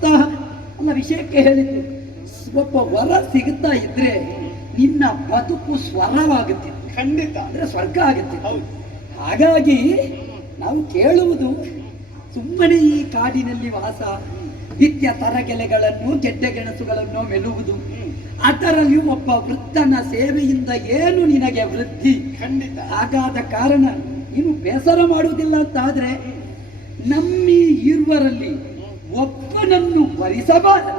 ಸಿಗುತ್ತಾ ಅಲ್ಲ ವಿಷಯಕ್ಕೆ ಹೇಳಿದ್ದು. ಒಬ್ಬ ವರ ಸಿಗುತ್ತಾ ಇದ್ರೆ ನಿನ್ನ ಬದುಕು ಸ್ವರವಾಗುತ್ತಿತ್ತು, ಖಂಡಿತ ಅಂದ್ರೆ ಸ್ವರ್ಗ ಆಗುತ್ತಿತ್ತು. ಹಾಗಾಗಿ ನಾವು ಕೇಳುವುದು ಸುಮ್ಮನೆ ಈ ಕಾಡಿನಲ್ಲಿ ವಾಸ, ನಿತ್ಯ ತರಗೆಲೆಗಳನ್ನು ಗೆಡ್ಡೆ ಗೆಣಸುಗಳನ್ನು ಮೆಲುವುದು, ಅದರಲ್ಲಿಯೂ ಒಬ್ಬ ವೃತ್ತನ ಸೇವೆಯಿಂದ ಏನು ನಿನಗೆ ವೃದ್ಧಿ? ಖಂಡಿತ. ಹಾಗಾದ ಕಾರಣ ನೀನು ಬೇಸರ ಮಾಡುವುದಿಲ್ಲ ಅಂತ ಆದ್ರೆ ನಮ್ಮಿ ಇರುವರಲ್ಲಿ ಒಬ್ಬನನ್ನು ಭರಿಸಬಾರದು.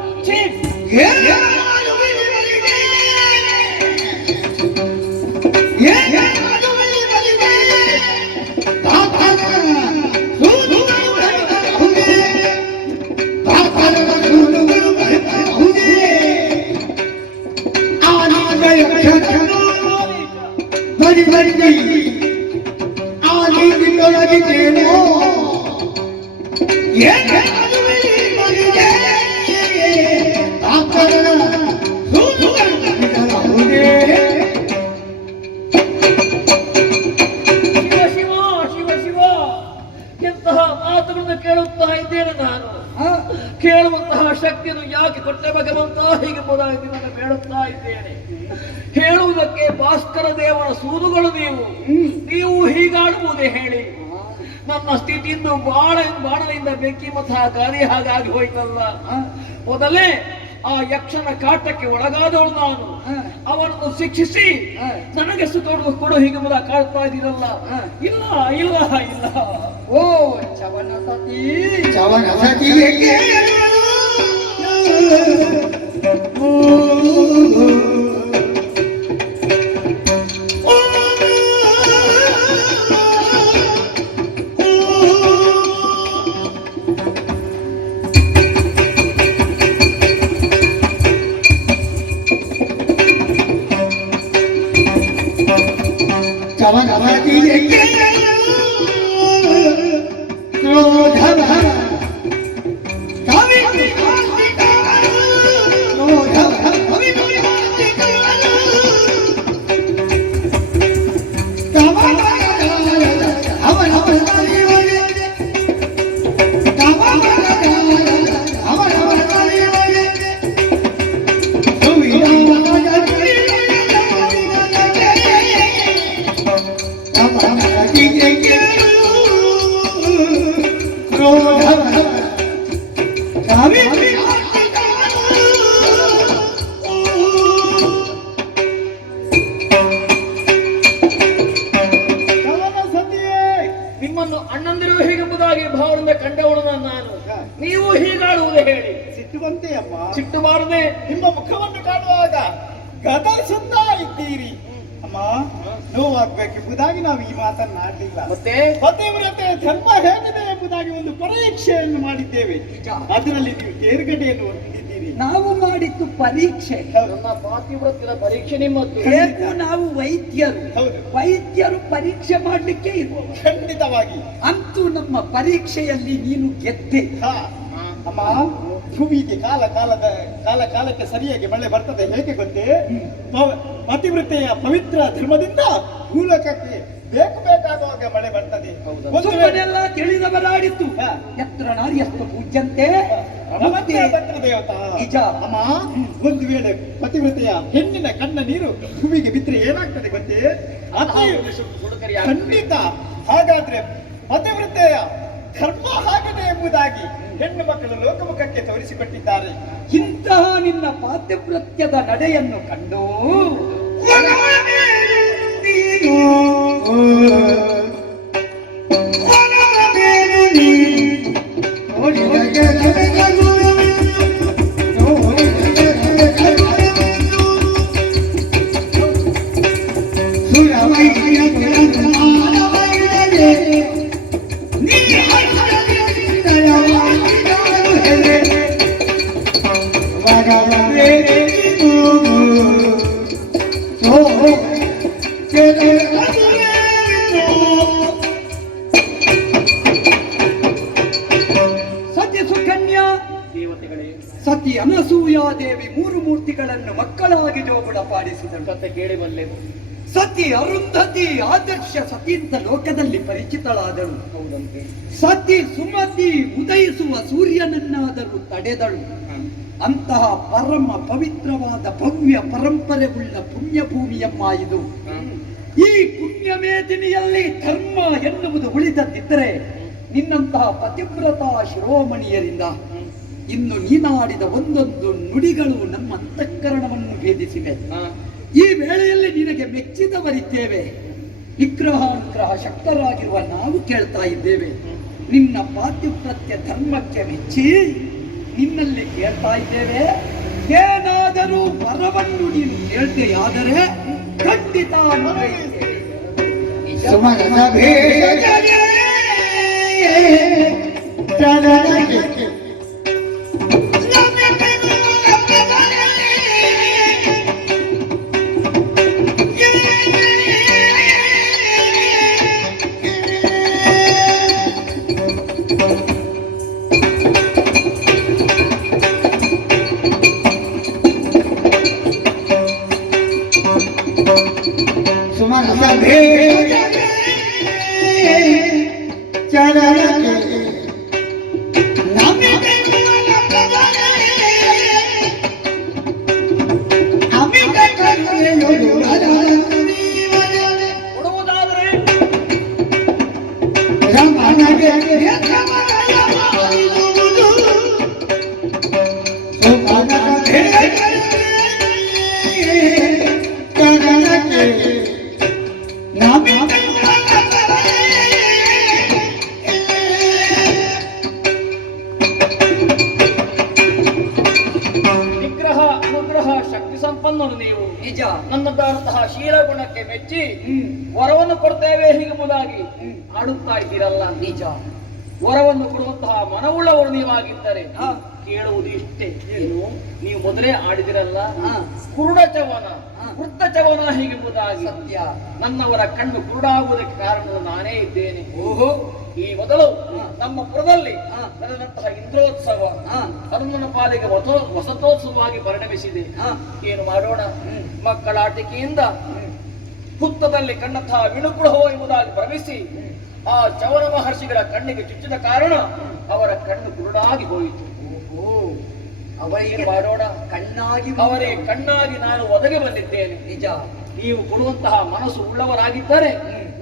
ಕೇಳುತ್ತಾ ಇದ್ದೇನೆ ನಾನು. ಕೇಳುವಂತಹ ಶಕ್ತಿಯನ್ನು ಯಾಕೆ ಕೊಟ್ಟೆ ಭಗವಂತ ಹೀಗೆಂಬುದಾಗಿ ನಾನು ಬೇಡುತ್ತಾ ಇದ್ದೇನೆ. ಹೇಳುವುದಕ್ಕೆ ಭಾಸ್ಕರ ದೇವರ ಸೂದುಗಳು ನೀವು ಹೀಗಾಡುವುದೇ ಹೇಳಿ. ನನ್ನ ಸ್ಥಿತಿಯಿಂದ ಬಾಣದಿಂದ ಬೆಂಕಿ ಮತ್ತು ಗಾಳಿ ಹಾಗಾಗಿ ಹೋಯ್ತಲ್ಲ. ಮೊದಲೇ ಆ ಯಕ್ಷನ ಕಾಟಕ್ಕೆ ಒಳಗಾದವಳು ನಾನು. ಅವನನ್ನು ಶಿಕ್ಷಿಸಿ ನನಗೆ ಕೊಡು ಹೀಗೆ ಮೊದಲ ಕಾಡ್ತಾ ಇದ್ದೀರಲ್ಲ. ಇಲ್ಲ ಇಲ್ಲ ಇಲ್ಲ. ಓ ಚವನ ಸತಿ ನಿಮ್ಮನ್ನು ಅಣ್ಣಂದಿರು ಹೀಗೆಂಬುದಾಗಿ ಭಾವದಿಂದ ಕಂಡವಳು ನಾನು. ನೀವು ಹೀಗಾಡುವುದೇ ಹೇಳಿ. ಸಿಟ್ಟುವಂತೆ ಅಮ್ಮ, ಸಿಟ್ಟು ಬಾರದೆ ನಿಮ್ಮ ಮುಖವನ್ನು ಕಾಣುವಾಗ ಗದರಿಸುತ್ತಾ ಇದ್ದೀರಿ ಅಮ್ಮ. ನೋವಾಗಬೇಕೆಂಬುದಾಗಿ ನಾವು ಈ ಮಾತನ್ನು ಆಡಲಿಲ್ಲ. ಮತ್ತೆ ಪತಿವ್ರತೆ ಧರ್ಮ ಹೇಗಿದೆ ಎಂಬುದಾಗಿ ಒಂದು ಪರೀಕ್ಷೆಯನ್ನು ಮಾಡಿದ್ದೇವೆ. ಅದರಲ್ಲಿ ನೀವು ತೇರ್ಗಡೆಯನ್ನು ಹೊಂದಿದ್ದೀರಿ. ನಾವು ಮಾಡಿದ್ದು ಪರೀಕ್ಷೆ. ನನ್ನ ಪಾತಿವ್ರತ್ಯದ ಪರೀಕ್ಷೆ ನಿಮ್ಮದ್ದು. ಹೇಗೂ ನಾವು ವೈದ್ಯರು. ಹೌದು. ವೈದ್ಯರು ಪರೀಕ್ಷೆ ಮಾಡ್ಲಿಕ್ಕೆ ಇರುವ. ಖಂಡಿತವಾಗಿ. ಅಂತೂ ನಮ್ಮ ಪರೀಕ್ಷೆಯಲ್ಲಿ ನೀನು ಗೆದ್ದೆ. ಅಮ್ಮ, ಭೂಮಿಗೆ ಕಾಲಕ್ಕೆ ಸರಿಯಾಗಿ ಮಳೆ ಬರ್ತದೆ. ಹೇಗೆ ಗೊತ್ತೇ? ಪತಿವ್ರತೆಯ ಪವಿತ್ರ ಧರ್ಮದಿಂದ ಭೂಲೋಕಕ್ಕೆ ಬೇಕಾಗುವಾಗ ಮಳೆ ಬರ್ತದೆ. ಸುಮ್ಮನೆಲ್ಲ ತಿಳಿದವರಾಡಿತ್ತು. ಎತ್ರ ನಾರ್ಯಸ್ತು ಪೂಜ್ಯಂತೆ ದೇವತಾ. ನಿಜ. ಅಮ್ಮ, ಒಂದು ವೇಳೆ ಪತಿವ್ರತೆಯ ಹೆಣ್ಣಿನ ಕಣ್ಣ ನೀರು ಭೂಮಿಗೆ ಬಿದ್ದರೆ ಏನಾಗ್ತದೆ ಗೊತ್ತೇ? ಖಂಡಿತ. ಹಾಗಾದ್ರೆ ಪತಿವ್ರತೆಯ ಧರ್ಮ ಹಾಗಿದೆ ಎಂಬುದಾಗಿ ಹೆಣ್ಣು ಮಕ್ಕಳು ಲೋಕಮುಖಕ್ಕೆ ತೋರಿಸಿಕೊಟ್ಟಿದ್ದಾರೆ. ಇಂತಹ ನಿನ್ನ ಪಾತಿವ್ರತ್ಯದ ನಡೆಯನ್ನು ಕಂಡು ಸತಿ ಅನಸೂಯಾದೇವಿ 3 ಮೂರ್ತಿಗಳನ್ನು ಮಕ್ಕಳಾಗಿ ಜೋಗುಳ ಪಾಡಿಸಿದಳು. ಕೇಳಿ ಬಲ್ಲೆವು. ಸತಿ ಅರುಂಧತಿ ಆದರ್ಶ ಸತಿ ಅಂತ ಲೋಕದಲ್ಲಿ ಪರಿಚಿತಳಾದಳು. ಹೌದಂತೆ. ಸತಿ ಸುಮತಿ ಉದಯಿಸುವ ಸೂರ್ಯನನ್ನಾದರೂ ತಡೆದಳು. ಅಂತಹ ಪರಮ ಪವಿತ್ರವಾದ ಭವ್ಯ ಪರಂಪರೆಯುಳ್ಳ ಪುಣ್ಯ ಭೂಮಿಯಮ್ಮ ಇದು. ಈ ಪುಣ್ಯ ಮೇದಿನಿಯಲ್ಲಿ ಧರ್ಮ ಎನ್ನುವುದು ಉಳಿದದ್ದಿದ್ದರೆ ನಿನ್ನಂತಹ ಪತಿವ್ರತ ಶಿರೋಮಣಿಯರಿಂದ ಇನ್ನು ನೀನಾಡಿದ ಒಂದೊಂದು ನುಡಿಗಳು ನಮ್ಮ ಅಂತಃಕರಣವನ್ನು ಭೇದಿಸಿವೆ. ಈ ವೇಳೆಯಲ್ಲಿ ನಿನಗೆ ಮೆಚ್ಚಿದವರಿದ್ದೇವೆ. ನಿಗ್ರಹಾನುಗ್ರಹ ಶಕ್ತರಾಗಿರುವ ನಾವು ಕೇಳ್ತಾ ಇದ್ದೇವೆ. ನಿನ್ನ ಪಾತಿವ್ರತ್ಯ ಧರ್ಮಕ್ಕೆ ಮೆಚ್ಚಿ ನಿನ್ನಲ್ಲಿ ಕೇಳ್ತಾ ಇದ್ದೇವೆ. ಏನಾದರೂ ವರವನ್ನು ನೀನು ಕೇಳ್ತೆಯಾದರೆ ಖಂಡಿತ ಅನುಗ್ರಹಿಸ್ತೇವೆ. ಕೊಡುವುದಾದರೆ ನಿಗ್ರಹ ಅನುಗ್ರಹ ಶಕ್ತಿ ಸಂಪನ್ನರು ನೀವು. ನಿಜ. ನನ್ನದಾದಂತಹ ಶೀಲ ಗುಣಕ್ಕೆ ಮೆಚ್ಚಿ ವರವನ್ನು ಕೊಡ್ತೇವೆ ಹೀಗೆಂಬುದಾಗಿ ಆಡುತ್ತಾ ಇದ್ದೀರಲ್ಲ. ನಿಜ. ವರವನ್ನು ಕೊಡುವಂತಹ ಮನವುಳ್ಳವರು ನೀವಾಗಿದ್ದರೆ ಹಾ. ಕೇಳುವುದು ಇಷ್ಟೇ. ಏನು ನೀವು ಮೊದಲೇ ಆಡಿದಿರಲ್ಲ, ಹಾ. ಕುರುಡ ಚವನ ಹಾ. ವೃತ್ತ ಚವನ ಹೀಗೆಂಬುದಾಗಿ. ಸತ್ಯ. ನನ್ನವರ ಕಣ್ಣು ಕುರುಡಾಗುವುದಕ್ಕೆ ಕಾರಣ ನಾನೇ ಇದ್ದೇನೆ. ಓಹೋ. ಈ ಮೊದಲು ಹಾ. ನಮ್ಮ ಪುರದಲ್ಲಿ ಹಾ. ನಡೆದಂತಹ ಇಂದ್ರೋತ್ಸವ ಹಾ. ಅರುಣನ ಪಾಲಿಗೆ ವಸತೋತ್ಸವವಾಗಿ ಪರಿಣಮಿಸಿದೆ. ಹಾ. ಏನು ಮಾಡೋಣ? ಮಕ್ಕಳ ಆಟಿಕೆಯಿಂದ ಹುತ್ತದಲ್ಲಿ ಕಣ್ಣಂತಹ ವಿಣುಕುಳಹೋ ಎಂಬುದಾಗಿ ಭ್ರಮಿಸಿ ಆ ಚವನ ಮಹರ್ಷಿಗಳ ಕಣ್ಣಿಗೆ ಚುಚ್ಚಿದ ಕಾರಣ ಅವರ ಕಣ್ಣು ಕುರುಡಾಗಿ ಹೋಯಿತು. ಓಹೋ. ಏನು ಅವರಿಗೆ ಮಾಡೋಣ? ಕಣ್ಣಾಗಿ ಅವರೇ ಕಣ್ಣಾಗಿ ನಾನು ಒದಗಿ ಬಂದಿದ್ದೇನೆ. ನಿಜ. ನೀವು ಕೊಡುವಂತಹ ಮನಸ್ಸು ಉಳ್ಳವರಾಗಿದ್ದರೆ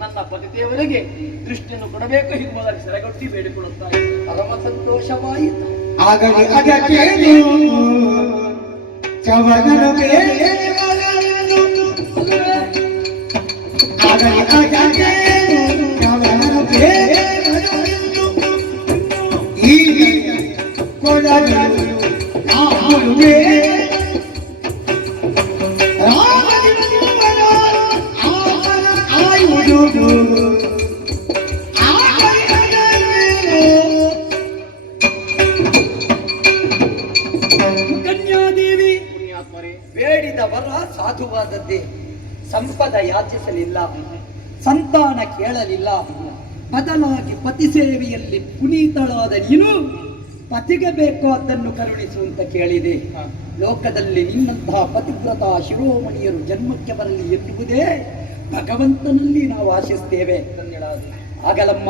ನನ್ನ ಪತಿದೇವರಿಗೆ ದೃಷ್ಟಿಯನ್ನು ಕೊಡಬೇಕು ಹೀಗೆ ಸೆರೆಗೊಟ್ಟಿ ಬೇಡಿಕೊಳ್ಳುತ್ತಾರೆ. ಪರಮ ಸಂತೋಷವಾಯಿತು. ಆಗಲಿ ಅಗತ್ಯನು ಚವನನ ಬೇವರನು ಆಗಲಿ ಅಗತ್ಯನು ಚವನನ ಬೇವರನು ಈ ಕೊಡಲು ಆಹುವೆ ರಾಮನಿರುವನು ಆಯುವುದು ಕನ್ಯಾದೇವಿ ಪುಣ್ಯಾತ್ಮರೇ, ಬೇಡಿದ ವರ ಸಾಧುವಾದದ್ದೇ. ಸಂಪದ ಯಾಚಿಸಲಿಲ್ಲ, ಸಂತಾನ ಕೇಳಲಿಲ್ಲ. ಬದಲಾಗಿ ಪತಿ ಸೇವೆಯಲ್ಲಿ ಪುನೀತಳಾದ ನೀನು ಪತಿಗೆ ಬೇಕೋ ಅದನ್ನು ಕರುಣಿಸು ಅಂತ ಕೇಳಿದೆ. ಲೋಕದಲ್ಲಿ ನಿನ್ನಂತಹ ಪತಿವ್ರತ ಶಿರೋಮಣಿಯರು ಜನ್ಮಕ್ಕೆ ಬರಲಿ ಎನ್ನುವುದೇ ಭಗವಂತನಲ್ಲಿ ನಾವು ಆಶಿಸ್ತೇವೆ. ಧನ್ಯಳಾದೆ. ಆಗಲಮ್ಮ,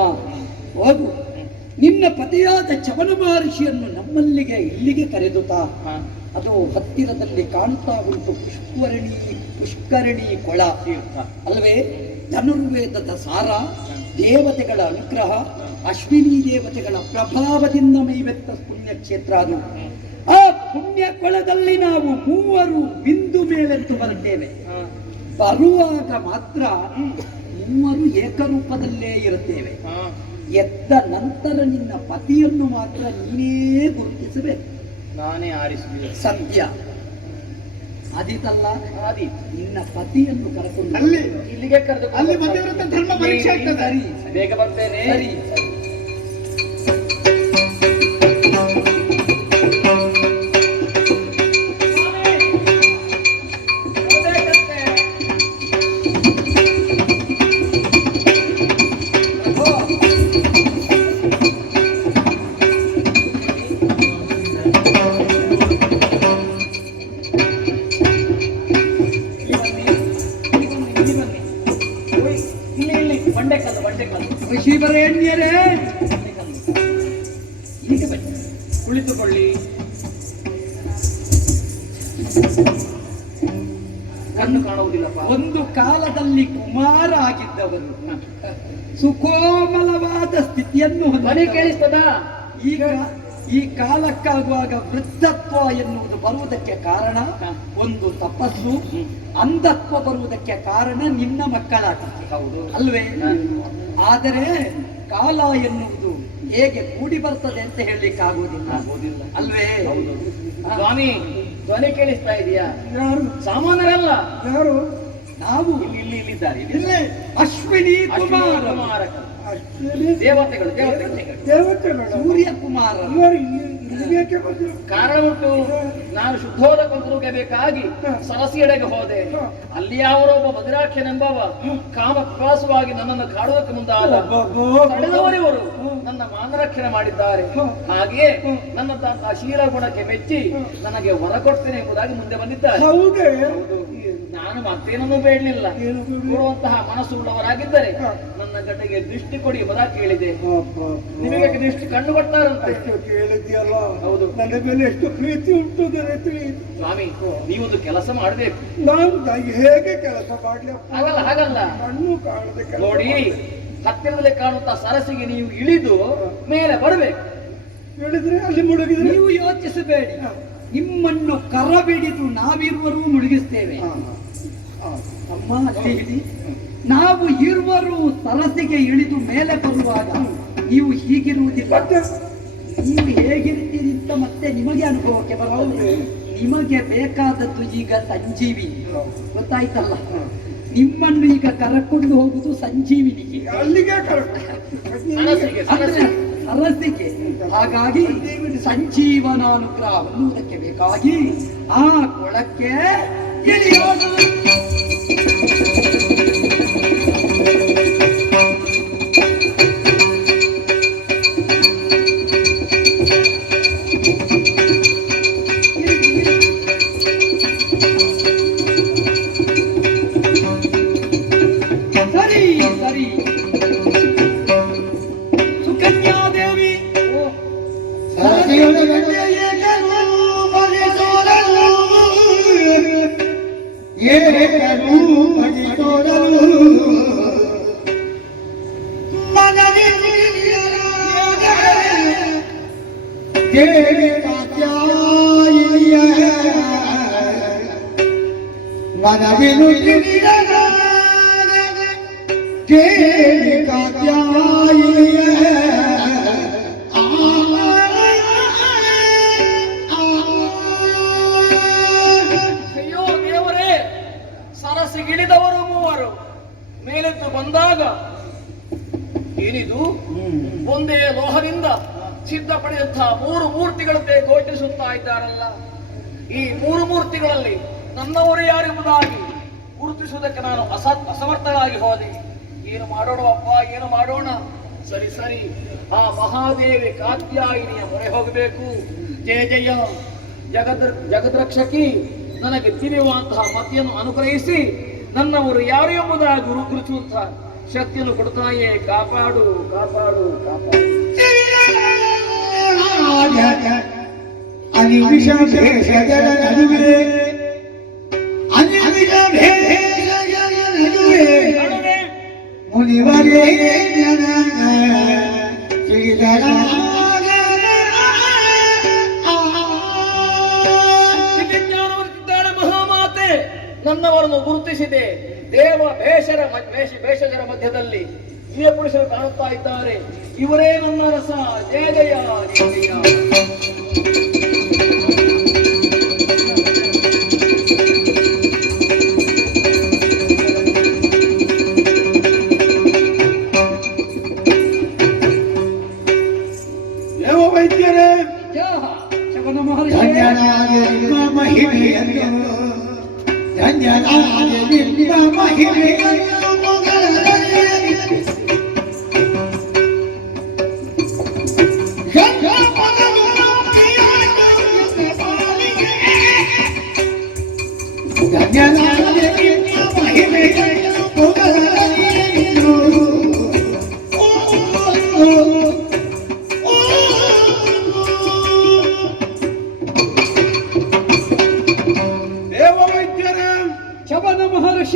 ಹೋಗು. ನಿನ್ನ ಪತಿಯಾದ ಚವನ ಮಹರ್ಷಿಯನ್ನು ನಮ್ಮಲ್ಲಿಗೆ ಇಲ್ಲಿಗೆ ಕರೆದುತಾ. ಅದು ಹತ್ತಿರದಲ್ಲಿ ಕಾಣುತ್ತಾ ಉಂಟು ಪುಷ್ಕರಣಿ ಕೊಳ ಅಲ್ವೇ? ಧನುರ್ವೇದದ ಸಾರ, ದೇವತೆಗಳ ಅನುಗ್ರಹ, ಅಶ್ವಿನಿ ದೇವತೆಗಳ ಪ್ರಭಾವದಿಂದ ಮೈವೆತ್ತ ಪುಣ್ಯಕ್ಷೇತ್ರ ಅದು. ಆ ಪುಣ್ಯ ಕೊಳದಲ್ಲಿ ನಾವು ಮೂವರು ಬಿಂದು ಮೇಲೆಂದು ಬರುತ್ತೇವೆ. ಬರುವಾಗ ಮಾತ್ರ ಮೂವರು ಏಕರೂಪದಲ್ಲೇ ಇರುತ್ತೇವೆ. ಎದ್ದ ನಂತರ ನಿನ್ನ ಪತಿಯನ್ನು ಮಾತ್ರ ನೀನೇ ಗುರುತಿಸಬೇಕು. ನಾನೇ ಆರಿಸಿದೆ. ಸತ್ಯ ಆದೀತಲ್ಲ? ಆದೀತು. ನಿನ್ನ ಪತಿಯನ್ನು ಕರೆಕೊಂಡು ಅಲ್ಲಿ ಇಲ್ಲಿಗೆ ಕರೆದು ಅಲ್ಲಿ ಮಧ್ಯವೃತ್ತ ಧರ್ಮ ಪರೀಕ್ಷೆ ಆಗ್ತದೆ. ಸರಿ ಬೇಗ ಬರ್ತೇನೆ. ಸರಿ ಸರಿ. ಬನ್ನಿ ಕಣ್ಣು ಕಾಣುವುದಿಲ್ಲಪ್ಪ. ಒಂದು ಕಾಲದಲ್ಲಿ ಕುಮಾರ ಆಗಿದ್ದವರು ಸುಕೋಮಲವಾದ ಸ್ಥಿತಿಯನ್ನು ಮನೆ ಹೊಂದಿದ್ದವರು. ಕೇಳಿಸ್ತದ? ಈಗ ಈ ಕಾಲಕ್ಕಾಗುವಾಗ ವೃದ್ಧತ್ವ ಎನ್ನುವುದು ಬರುವುದಕ್ಕೆ ಕಾರಣ ಒಂದು ತಪಸ್ಸು, ಅಂಧತ್ವ ಬರುವುದಕ್ಕೆ ಕಾರಣ ನಿನ್ನ ಮಕ್ಕಳಾಟಿಕೆ, ಹೌದು ಅಲ್ವೇ? ಆದರೆ ಕಾಲ ಎನ್ನುವುದು ಹೇಗೆ ಕೂಡಿ ಬರ್ತದೆ ಅಂತ ಹೇಳಲಿಕ್ಕೆ ಆಗುವುದಿಲ್ಲ, ಆಗುವುದಿಲ್ಲ. ಅಲ್ವೇ? ಹೌದು. ಹಾ. ಸ್ವಾಮಿ ಧ್ವನಿ ಕೇಳಿಸ್ತಾ ಇದೆಯಾ? ಯಾರು ಸಾಮಾನ್ಯರಲ್ಲ, ಯಾರು? ನಾವು ಇಲ್ಲಿದ್ದಾರೆ. ಇಲ್ಲಿ ಅಶ್ವಿನಿ ಕುಮಾರ, ಕುಮಾರ ಅಶ್ವಿನಿ ದೇವತೆಗಳು. ದೇವತೆಗಳು ಸೂರ್ಯ ಕುಮಾರ. ಇವರು ಇಲ್ಲಿಗೆ ಬಂದ್ರು. ಕಾರಣ ಉಂಟು. ನಾನು ಶುದ್ಧೋದಕ ಬೇಕಾಗಿ ಸರಸಿಯೆಡೆಗೆ ಹೋದೆ. ಅಲ್ಲಿ ಯಾವರೊಬ್ಬ ಬದಿರಾಕ್ಷನೆಂಬವ ಕಾಮ ಪ್ರವಾಸವಾಗಿ ನನ್ನನ್ನು ಕಾಡುವುದಕ್ಕೆ ಮುಂದಾದ. ತಡೆದವರಿವರು ನನ್ನ ಮಾನರಕ್ಷಣೆ ಮಾಡಿದ್ದಾರೆ. ಹಾಗೆಯೇ ನನ್ನ ಶೀಲ ಗುಣಕ್ಕೆ ಮೆಚ್ಚಿ ನನಗೆ ವರ ಕೊಡ್ತೇನೆ ಎಂಬುದಾಗಿ ಮುಂದೆ ಬಂದಿದ್ದಾರೆ. ಹೌದೇ? ಹೌದು. ನಾನು ಮತ್ತೇನನ್ನು ಬೇಡಲಿಲ್ಲ. ಕೊಡುವಂತಹ ಮನಸ್ಸು ಉಳ್ಳವರಾಗಿದ್ದರೆ ನನ್ನ ಗಡ್ಡೆಗೆ ದೃಷ್ಟಿ ಕೊಡಿ ಎಂಬುದಾಗಿ ಕೇಳಿದೆ. ನಿಮಗೆ ದೃಷ್ಟಿ ಕಣ್ಣು ಕೊಡ್ತಾರಂತೆ. ಕೇಳಿದ್ಯಲ್ಲ? ಹೌದು. ನನ್ನ ಮೇಲೆ ಎಷ್ಟು ಪ್ರೀತಿ ಉಂಟು ದೊರೆತ್ರಿ. ಸ್ವಾಮಿ ನೀವೊಂದು ಕೆಲಸ ಮಾಡಬೇಕು. ನಾನು ಹೇಗೆ ಕೆಲಸ ಮಾಡ್ಲಿ? ಹಾಗಲ್ಲ ಕಣ್ಣು ಕಾಣದೆ ಕೆಲಸ ನೋಡಿ, ಹತ್ತಿರದಲ್ಲಿ ಕಾಣುತ್ತಾ ಸರಸಿಗೆ ನೀವು ಇಳಿದು ಮೇಲೆ ಬರಬೇಕು. ಹೇಳಿದ್ರೆ ಅಲ್ಲಿ ಮುಳುಗಿದ್ರೆ ನೀವು ಯೋಚಿಸಬೇಡಿ, ನಿಮ್ಮನ್ನು ಕರಬಿಡಿದು ನಾವಿರುವರು ಮುಳುಗಿಸ್ತೇವೆ. ಅಮ್ಮ ಅಲ್ಲಿ ಇಡಿ. ನಾವು ಇರುವರು ಸರಸಿಗೆ ಇಳಿದು ಮೇಲೆ ಬರುವಾಗ ನೀವು ಹೀಗಿರುವುದಿಲ್ಲ. ನೀವು ಹೇಗಿರ್ತೀರಿ ಅಂತ ಮತ್ತೆ ನಿಮಗೆ ಅನುಭವಕ್ಕೆ ಬರ್ತದೆ. ನಿಮಗೆ ಬೇಕಾದದ್ದು ಈಗ ಸಂಜೀವಿನಿ, ಗೊತ್ತಾಯ್ತಲ್ಲ? ನಿಮ್ಮನ್ನು ಈಗ ಕರಕೊಂಡು ಹೋಗುದು ಸಂಜೀವಿನಿಗೆ, ಅಲ್ಲಿಗೆ ಅಂದ್ರೆ ಸರಸಿಗೆ. ಹಾಗಾಗಿ ಸಂಜೀವನಾನುಗ್ರಹ ಹೊಂದುವುದಕ್ಕೆ ಬೇಕಾಗಿ ಆ ಕೊಳಕ್ಕೆ ಇಳಿಯೋಣ. ಸರಿ ಸರಿ. ಸುಕನ್ಯಾದೇವಿ ಅಯ್ಯೋ ದೇವರೇ, ಸರಸಿಗಿಳಿದವರು ಮೂವರು ಮೇಲೆದ್ದು ಬಂದಾಗ ಏನಿದು? ಒಂದೇ ಲೋಹದಿಂದ ಸಿದ್ಧಪಡಿದಂತಹ 3 ಮೂರ್ತಿಗಳಂತೆ ಗೋಚರಿಸುತ್ತಾ ಇದ್ದಾರಲ್ಲ. ಈ 3 ಮೂರ್ತಿಗಳಲ್ಲಿ ನನ್ನವರು ಯಾರೆಂಬುದಾಗಿ ಗುರುತಿಸುವುದಕ್ಕೆ ನಾನು ಅಸಮರ್ಥನಾಗಿ ಹೋದೆ. ಏನು ಮಾಡೋಣ ಅಪ್ಪ, ಏನು ಮಾಡೋಣ? ಸರಿ ಸರಿ, ಆ ಮಹಾದೇವಿ ಕಾತ್ಯಾಯಿನಿಯ ಮೊರೆ ಹೋಗಬೇಕು. ಜಯ ಜಯ ಜಗದ್ರಕ್ಷಕಿ, ನನಗೆ ತಿಳಿಯುವಂತಹ ಮತಿಯನ್ನು ಅನುಗ್ರಹಿಸಿ ನನ್ನವರು ಯಾರು ಎಂಬುದಾಗಿ ಗುರುತಿಸುವಂತಹ ಶಕ್ತಿಯನ್ನು ಕೊಡ್ತಾಯೇ. ಕಾಪಾಡು ಕಾಪಾಡು ಕಾಪಾಡು. ಮಹಾಮಾತೆ ನನ್ನವರನ್ನು ಗುರುತಿಸಿದೆ. ದೇವ ಭೇಷಜರ ಮಧ್ಯದಲ್ಲಿ ಹಿರಿಯ ಪುರುಷರು ಕಾಣುತ್ತಾ ಇದ್ದಾರೆ. ಇವರೇ ನನ್ನ ರಸ. ಜಯ ಜಯ ಜಯ ಜಯ. ದೇವ ವೈದ್ಯರೇ, ಶವನ ಮಹರ್ಷಿ,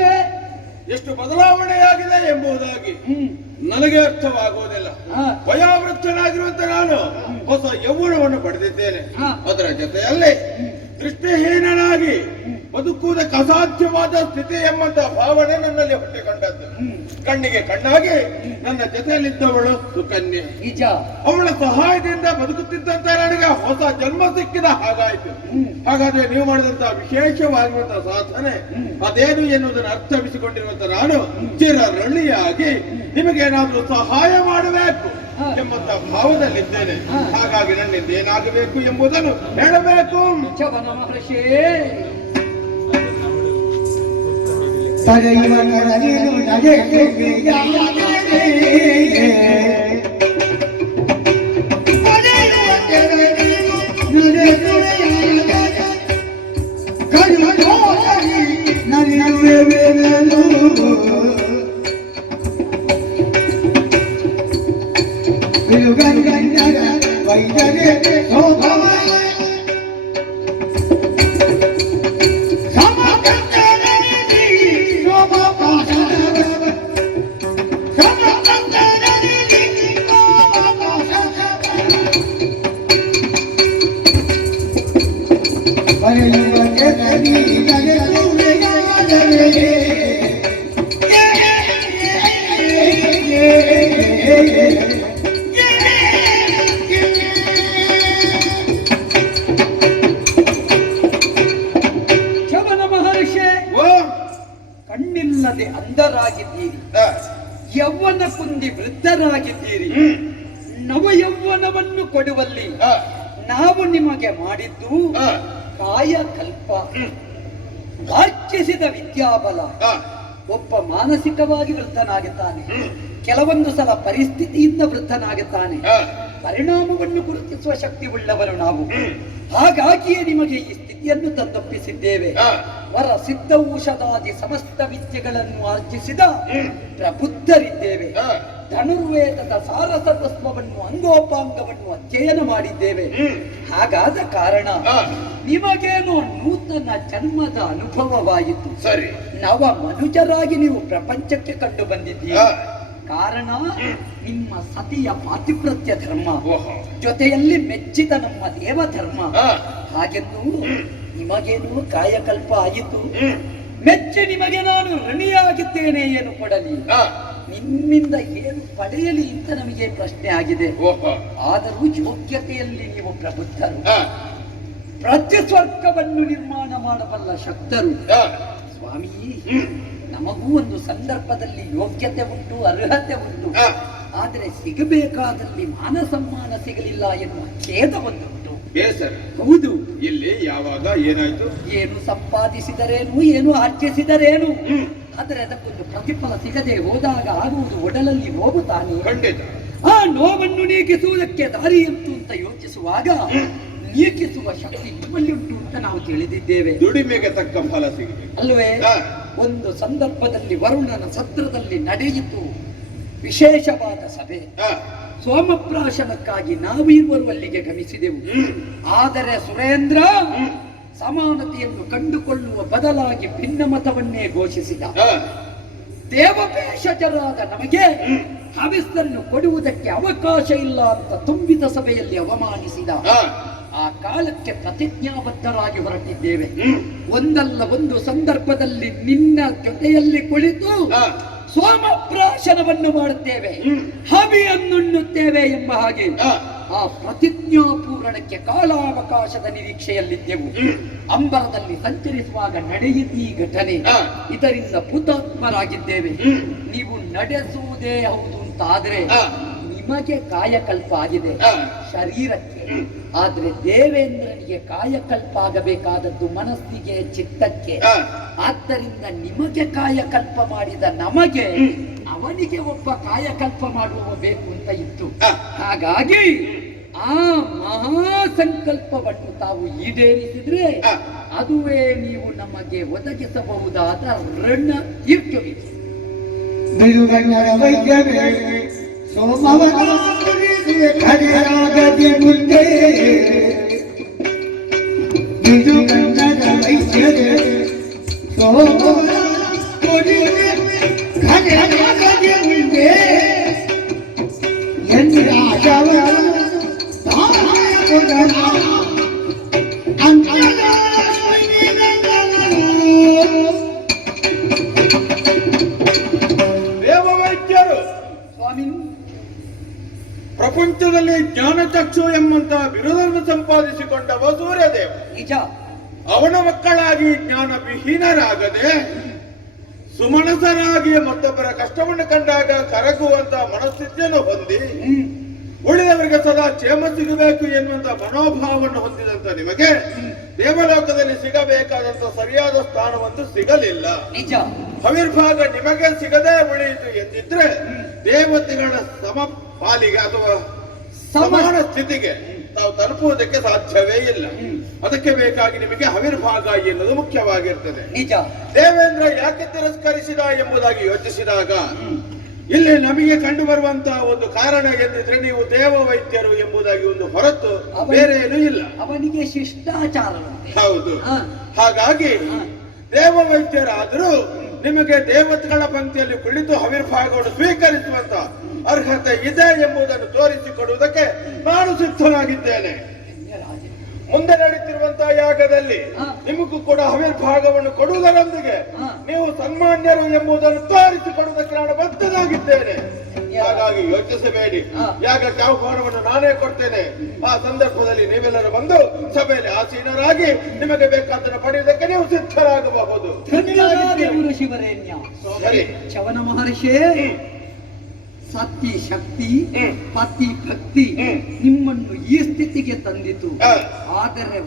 ಮಹರ್ಷಿ. ಎಷ್ಟು ಬದಲಾವಣೆಯಾಗಿದೆ ಎಂಬುದಾಗಿ ನನಗೆ ಅರ್ಥವಾಗುವುದಿಲ್ಲ. ವಯೋವೃದ್ಧನಾಗಿರುವಂತ ನಾನು ಹೊಸ ಯೌವನವನ್ನು ಪಡೆದಿದ್ದೇನೆ. ಅದರ ಜೊತೆಯಲ್ಲಿ ದೃಷ್ಟಿಹೀನನಾಗಿ ಬದುಕುವುದಕ್ಕೆ ಅಸಾಧ್ಯವಾದ ಸ್ಥಿತಿ ಎಂಬಂತ ಭಾವನೆ ನನ್ನಲ್ಲಿ ಹುಟ್ಟಿಕೊಂಡದ್ದು. ಕಣ್ಣಿಗೆ ಕಣ್ಣಾಗಿ ನನ್ನ ಜೊತೆಯಲ್ಲಿದ್ದವಳು ಸುಕನ್ಯೆ. ನಿಜ. ಅವಳ ಸಹಾಯದಿಂದ ಬದುಕುತ್ತಿದ್ದಂತ ನನಗೆ ಹೊಸ ಜನ್ಮ ಸಿಕ್ಕಿದ ಹಾಗಾಯ್ತು. ಹಾಗಾದ್ರೆ ನೀವು ಮಾಡಿದಂತಹ ವಿಶೇಷವಾಗಿರುವಂತಹ ಸಾಧನೆ ಅದೇನು ಎನ್ನುವುದನ್ನು ಅರ್ಥವಿಸಿಕೊಂಡಿರುವಂತ ನಾನು ಚಿರರಳಿಯಾಗಿ ನಿಮಗೇನಾದ್ರೂ ಸಹಾಯ ಮಾಡಬೇಕು ಎಂಬಂತ ಭಾವದಲ್ಲಿದ್ದೇನೆ. ಹಾಗಾಗಿ ನನ್ನಿಂದ ಏನಾಗಬೇಕು ಎಂಬುದನ್ನು ಹೇಳಬೇಕು. ಮಹರ್ಷಿ, ಕಣ್ಣಿಲ್ಲದೆ ಅಂಧರಾಗಿದ್ದೀರಿ, ಯೌವನ ಕುಂದಿ ವೃದ್ಧರಾಗಿದ್ದೀರಿ. ನವ ಯೌವನವನ್ನು ಕೊಡುವಲ್ಲಿ ನಾವು ನಿಮಗೆ ಮಾಡಿದ್ದು ಕಾಯಕಲ್ಪ. ಅರ್ಚಿಸಿದ ವಿದ್ಯಾಬಲ. ಒಬ್ಬ ಮಾನಸಿಕವಾಗಿ ವೃದ್ಧನಾಗುತ್ತಾನೆ, ಕೆಲವೊಂದು ಸಲ ಪರಿಸ್ಥಿತಿಯಿಂದ ವೃದ್ಧನಾಗುತ್ತಾನೆ. ಪರಿಣಾಮವನ್ನು ಗುರುತಿಸುವ ಶಕ್ತಿ ಉಳ್ಳವರು ನಾವು. ಹಾಗಾಗಿಯೇ ನಿಮಗೆ ಈ ಸ್ಥಿತಿಯನ್ನು ತಂದೊಪ್ಪಿಸಿದ್ದೇವೆ. ವರ ಸಿದ್ಧ ಔಷಧಾದಿ ಸಮಸ್ತ ವಿದ್ಯೆಗಳನ್ನು ಆರ್ಜಿಸಿದ ಪ್ರಬುದ್ಧರಿದ್ದೇವೆ. ಧನುರ್ವೇದದ ಸಾರಸತ್ವವನ್ನು ಅಂಗೋಪಾಂಗವನ್ನು ಅಧ್ಯಯನ ಮಾಡಿದ್ದೇವೆ. ಹಾಗಾದ ಕಾರಣ ನಿಮಗೇನೋ ನೂತನ ಜನ್ಮದ ಅನುಭವವಾಯಿತು. ಸರಿ, ನವ ಮನುಜರಾಗಿ ನೀವು ಪ್ರಪಂಚಕ್ಕೆ ಕಂಡು ಬಂದಿದ್ದೀರಿ. ಕಾರಣ ನಿಮ್ಮ ಸತಿಯ ಪಾತಿವ್ರತ್ಯ ಧರ್ಮ, ಜೊತೆಯಲ್ಲಿ ಮೆಚ್ಚಿದ ನಮ್ಮ ದೇವಧರ್ಮ. ಹಾಗೆಂದು ನಿಮಗೇನು ಕಾಯಕಲ್ಪ ಆಯಿತು. ಮೆಚ್ಚಿ ನಿಮಗೆ ನಾನು ಋಣಿಯಾಗಿದ್ದೇನೆ ಏನು ಕೊಡಲಿ, ನಿಮ್ಮಿಂದ ಏನು ಪಡೆಯಲಿ ಅಂತ ನಮಗೆ ಪ್ರಶ್ನೆ ಆಗಿದೆ. ಆದರೂ ಯೋಗ್ಯತೆಯಲ್ಲಿ ನೀವು ಪ್ರಬುದ್ಧರು, ಪ್ರತ್ಯಸ್ವರ್ಗವನ್ನು ನಿರ್ಮಾಣ ಮಾಡಬಲ್ಲ ಶಕ್ತರು. ಸ್ವಾಮಿ, ನಮಗೂ ಒಂದು ಸಂದರ್ಭದಲ್ಲಿ ಯೋಗ್ಯತೆ ಉಂಟು, ಅರ್ಹತೆ ಉಂಟು. ಆದರೆ ಸಿಗಬೇಕಾದಲ್ಲಿ ಮಾನ ಸಮ್ಮಾನ ಸಿಗಲಿಲ್ಲ ಎನ್ನುವ ಖೇದ ಒಂದು ಉಂಟು. ಹೌದು. ಇಲ್ಲಿ ಯಾವಾಗ ಏನಾಯ್ತು? ಏನು ಸಂಪಾದಿಸಿದರೇನು, ಏನು ಆರ್ಜಿಸಿದರೇನು, ಆದರೆ ಅದಕ್ಕೊಂದು ಪ್ರತಿಫಲ ಸಿಗದೆ ಹೋದಾಗ ಆಗುವುದು ಒಡಲಲ್ಲಿ ನೋವು ತಾನೇ. ಖಂಡಿತ. ಆ ನೋವನ್ನು ನೀಗಿಸುವುದಕ್ಕೆ ದಾರಿ ಎಂತು ಅಂತ ಯೋಚಿಸುವಾಗ ನೀಗಿಸುವ ಶಕ್ತಿ ನಿಮ್ಮಲ್ಲಿ ಉಂಟು ಅಂತ ನಾವು ತಿಳಿದಿದ್ದೇವೆ. ದುಡಿಮೆಗೆ ತಕ್ಕ ಫಲ ಸಿಗಬೇಕು ಅಲ್ವೇ? ಒಂದು ಸಂದರ್ಭದಲ್ಲಿ ವರುಣನ ಸತ್ರದಲ್ಲಿ ನಡೆಯಿತು ವಿಶೇಷವಾದ ಸಭೆ. ಸೋಮಪ್ರಾಶನಕ್ಕಾಗಿ ನಾವು ಇರುವರು ಅಲ್ಲಿಗೆ ಗಮಿಸಿದೆವು. ಆದರೆ ಸುರೇಂದ್ರ ಸಮಾನತೆಯನ್ನು ಕಂಡುಕೊಳ್ಳುವ ಬದಲಾಗಿ ಭಿನ್ನಮತವನ್ನೇ ಘೋಷಿಸಿದ. ದೇವಪೇಶಜರಾದ ನಮಗೆ ಹವಿಸ್ಸನ್ನು ಕೊಡುವುದಕ್ಕೆ ಅವಕಾಶ ಇಲ್ಲ ಅಂತ ತುಂಬಿದ ಸಭೆಯಲ್ಲಿ ಅವಮಾನಿಸಿದ. ಆ ಕಾಲಕ್ಕೆ ಪ್ರತಿಜ್ಞಾಬದ್ಧರಾಗಿ ಹೊರಟಿದ್ದೇವೆ. ಒಂದಲ್ಲ ಒಂದು ಸಂದರ್ಭದಲ್ಲಿ ನಿನ್ನ ಜೊತೆಯಲ್ಲಿ ಕುಳಿತು ಸೋಮಪ್ರಾಶನವನ್ನು ಮಾಡುತ್ತೇವೆ, ಹವಿಯನ್ನುಣ್ಣುತ್ತೇವೆ ಎಂಬ ಹಾಗೆ ಆ ಪ್ರತಿಜ್ಞಾ ಪೂರಣಕ್ಕೆ ಕಾಲಾವಕಾಶದ ನಿರೀಕ್ಷೆಯಲ್ಲಿದ್ದೆವು. ಅಂಬರದಲ್ಲಿ ಸಂಚರಿಸುವಾಗ ನಡೆಯಿತು ಈ ಘಟನೆ. ಇದರಿಂದ ಹುತಾತ್ಮರಾಗಿದ್ದೇವೆ. ನೀವು ನಡೆಸುವುದೇ ಹೌದು ಅಂತಾದ್ರೆ ನಿಮಗೆ ಕಾಯಕಲ್ಪ ಆಗಿದೆ ಶರೀರಕ್ಕೆ. ಆದ್ರೆ ದೇವೇಂದ್ರನಿಗೆ ಕಾಯಕಲ್ಪ ಆಗಬೇಕಾದದ್ದು ಮನಸ್ಸಿಗೆ, ಚಿತ್ತಕ್ಕೆ. ಆದ್ದರಿಂದ ನಿಮಗೆ ಕಾಯಕಲ್ಪ ಮಾಡಿದ ನಮಗೆ ಅವನಿಗೆ ಒಬ್ಬ ಕಾಯಕಲ್ಪ ಮಾಡುವ ಬೇಕು ಅಂತ ಇತ್ತು. ಹಾಗಾಗಿ ಆ ಮಹಾಸಂಕಲ್ಪವನ್ನು ತಾವು ಈಡೇರಿಸಿದ್ರೆ ಅದುವೇ ನೀವು ನಮಗೆ ಒದಗಿಸಬಹುದಾದ ಋಣ ತೀರ್ಚುವಿಕೆ. ಹರಿಯಾಗದಿ ಮುಂದೆ ಇದು ಕನ್ನಡ ವೈದ್ಯರೇ ಸೋಮವಾರ ಹಿರಣ್ಯಾಕ್ಷು ಎಂಬಂತ ಬಿರುದನ್ನು ಸಂಪಾದಿಸಿಕೊಂಡವ ಸೂರ್ಯದೇವ. ನಿಜ. ಅವನ ಮಕ್ಕಳಾಗಿ ಜ್ಞಾನ ವಿಹೀನರಾಗದೆ ಸುಮನಸರಾಗಿ ಮತ್ತೊಬ್ಬರ ಕಷ್ಟವನ್ನು ಕಂಡಾಗ ಕರಗುವಂತ ಮನಸ್ಥಿತಿಯನ್ನು ಹೊಂದಿ ಉಳಿದವರಿಗೆ ಸದಾ ಕ್ಷೇಮ ಸಿಗಬೇಕು ಎನ್ನುವಂತ ಮನೋಭಾವವನ್ನು ಹೊಂದಿದಂತ ನಿಮಗೆ ದೇವಲೋಕದಲ್ಲಿ ಸಿಗಬೇಕಾದಂತ ಸರಿಯಾದ ಸ್ಥಾನವಂತೂ ಸಿಗಲಿಲ್ಲ. ನಿಜ. ಹವಿರ್ಭಾಗ ನಿಮಗೆ ಸಿಗದೆ ಉಳಿಯಿತು ಎಂದಿದ್ರೆ ದೇವತೆಗಳ ಸಮ ಪಾಲಿಗೆ ಅಥವಾ ಸಮಾನ ಸ್ಥಿತಿಗೆ ತಾವು ತಲುಪುವುದಕ್ಕೆ ಸಾಧ್ಯವೇ ಇಲ್ಲ. ಅದಕ್ಕೆ ಬೇಕಾಗಿ ನಿಮಗೆ ಹವಿರ್ಭಾಗ ಎನ್ನುವುದು ಮುಖ್ಯವಾಗಿರ್ತದೆ. ನಿಜ. ದೇವೇಂದ್ರ ಯಾಕೆ ತಿರಸ್ಕರಿಸಿದ ಎಂಬುದಾಗಿ ಯೋಚಿಸಿದಾಗ ಇಲ್ಲಿ ನಮಗೆ ಕಂಡು ಬರುವಂತಹ ಒಂದು ಕಾರಣ ಎಂದಿದ್ರೆ ನೀವು ದೇವ ವೈದ್ಯರು ಎಂಬುದಾಗಿ ಒಂದು ಹೊರತು ಬೇರೆ ಏನೂ ಇಲ್ಲ. ಅವನಿಗೆ ಶಿಷ್ಟಾಚಾರ. ಹೌದು. ಹಾಗಾಗಿ ದೇವ ವೈದ್ಯರಾದರೂ ನಿಮಗೆ ದೇವತೆಗಳ ಪಂಕ್ತಿಯಲ್ಲಿ ಕುಳಿತು ಹವಿರ್ಭಾಗವನ್ನು ಸ್ವೀಕರಿಸುವಂತ ಅರ್ಹತೆ ಇದೆ ಎಂಬುದನ್ನು ತೋರಿಸಿಕೊಡುವುದಕ್ಕೆ ನಾನು ಸಿದ್ಧನಾಗಿದ್ದೇನೆ. ಮುಂದೆ ನಡೀತಿರುವಂತಹ ಯಾಗದಲ್ಲಿ ನಿಮಗೂ ಕೂಡ ಹವಿರ್ಭಾಗವನ್ನು ಕೊಡುವುದರೊಂದಿಗೆ ನೀವು ಸನ್ಮಾನ್ಯರು ಎಂಬುದನ್ನು ತೋರಿಸಿಕೊಡುವುದಕ್ಕೆ ನಾನು ಬದ್ಧನಾಗಿದ್ದೇನೆ. ಹಾಗಾಗಿ ಯೋಚಿಸಬೇಡಿ. ಯಾಗಕ್ಕೆ ಆಹ್ವಾನವನ್ನು ನಾನೇ ಕೊಡ್ತೇನೆ. ಆ ಸಂದರ್ಭದಲ್ಲಿ ನೀವೆಲ್ಲರೂ ಬಂದು ಸಭೆಯಲ್ಲಿ ಆಸೀನರಾಗಿ ನಿಮಗೆ ಬೇಕಾದನ್ನು ಪಡೆಯುವುದಕ್ಕೆ ನೀವು ಸಿದ್ಧರಾಗಬಹುದು. ಧನ್ಯವಾದಗಳು ಶಿವರೇಣ್ಯ. ಸರಿ. ಚವನ ಮಹರ್ಷಿ, ಸತಿ ಶಕ್ತಿ ಪತಿ ಭಕ್ತಿ ನಿಮ್ಮನ್ನು ಈ ಸ್ಥಿತಿಗೆ ತಂದಿತು. ಆದರೆ